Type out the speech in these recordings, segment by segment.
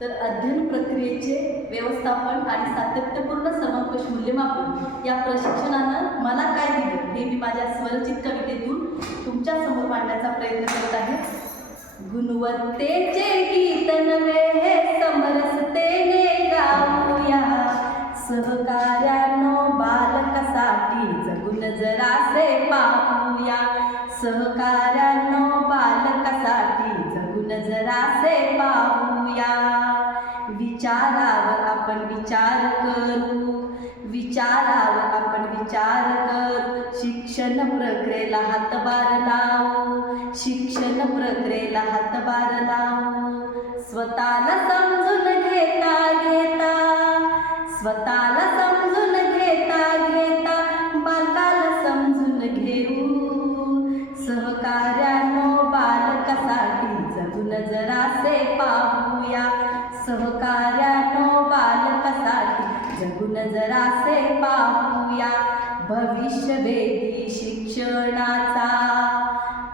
तर अध्ययन प्रक्रियेचे व्यवस्थापन आणि सातत्यपूर्ण समंकष मूल्यमापन या प्रशिक्षणानं मला काय दिलं हे मी माझ्या स्वरचित कवितेतून तुमच्यासमोर मांडण्याचा प्रयत्न करत आहे. गुणवत्तेचे गीत हे समरसतेने गाऊया. सहकार्यानो बालकासाठी जगून जरासे पाहूया. सहकार्यानो बालकासाठी जगून जरासे पाहूया. विचारावर आपण विचार करू. विचारावर आपण विचार करू. शिक्षण प्रक्रियेला हातभार लावू. शिक्षण प्रक्रियेला हातभार लावू. स्वतःला समजून घेता घेता. स्वतःला समजून घेता घेता. बालकाला समजून घेऊ. सहकार्यानो बालकासाठी जगून जरासे पाहूया. सहकार जरासे पाहूया भविष्यवेधी शिक्षणाचा.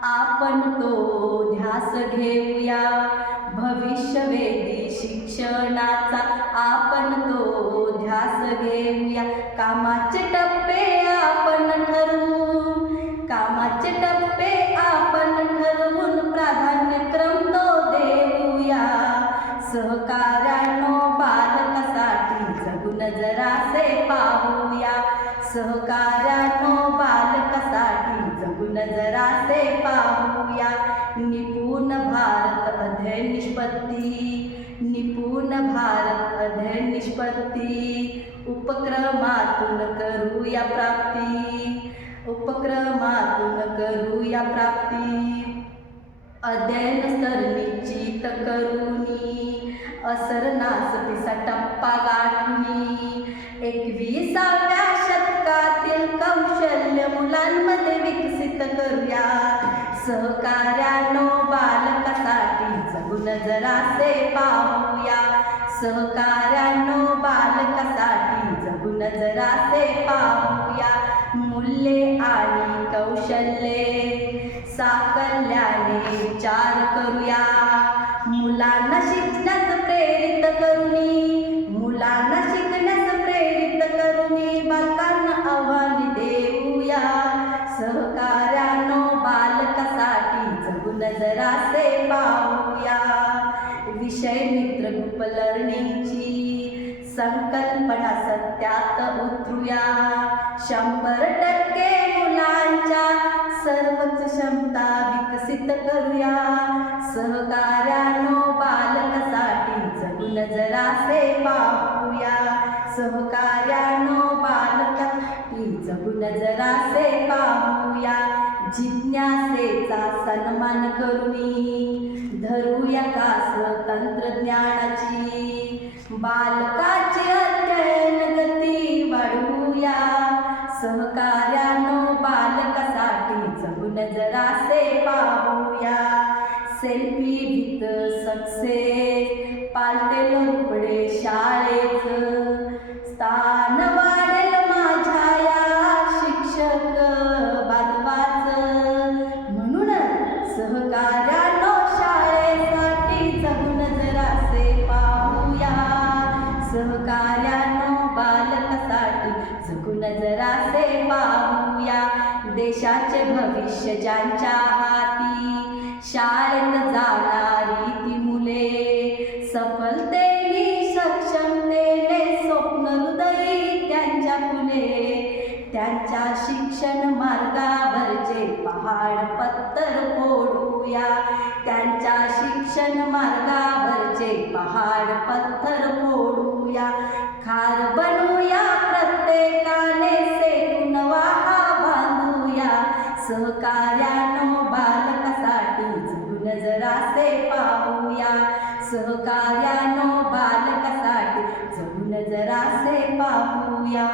आपण तो ध्यास घेऊया. भविष्यवेधी शिक्षणाचा आपण तो ध्यास घेऊया. कामाचे टप्पे आपण ठरवू. सहकार्यानो बालकासाठी जगून जरासे पाहूया. निपुण भारत अध्ययन निष्पत्ती. निपुण भारत अध्ययन निष्पत्ती. उपक्रमातून करूया प्राप्ती. उपक्रमातून करूया प्राप्ती. अध्ययन स्तर निश्चित करूनी. असर नासतीचा टप्पा गाठणी एकवी करूया. सहकार्यानो बालकासाठी जगून जरासे पाहूया. सहकार्यानो बालकासाठी जगून जरासे पाहूया. मूल्ये आणि कौशल्ये साकल्याने विचार करूया. मुलांना शिक जरासे पाहूया. विषय मित्र ग्रुप लर्निंगची संकल्पना सत्यात उतरूया. शंभर टक्के मुलांच्या सर्वच क्षमता विकसित करूया. सहकार्यानो बालकासाठी जगून जरासे पाहूया. सहकार्यानो बालकासाठी जगून जरासे पाहूया. जिज्ञासेचा सन्मान करुणी धरूया का तंत्रज्ञानाची बालकाची अध्ययन गती वाढवूया. सहकार्यानो बालकासाठी जगून जरासे पाहूया सेल्फी विथ सक्सेस. पालटेल रुपडे शाळेत नजरासे पाहूया. सहकार्यानो बालकासाठी जगून नजरासे पाहूया. देशाचे भविष्य ज्यांच्या हाती शाळेत जाणारी ती मुले. सफलतेने सक्षमतेने स्वप्न हृदयी त्यांच्या फुले. त्यांच्या शिक्षण मार्गावरचे पहाड पत्तर फोडूया. त्यांच्या शिक्षण मार्गा पहाड पत्थर फोडूया खार बनूया प्रत्येकाने सेकून वाहा बांधूया. सहकार्यानो बालकासाठी जगून जरासे पाहूया. सहकार्यानो बालकासाठी जगून जरासे पाहूया.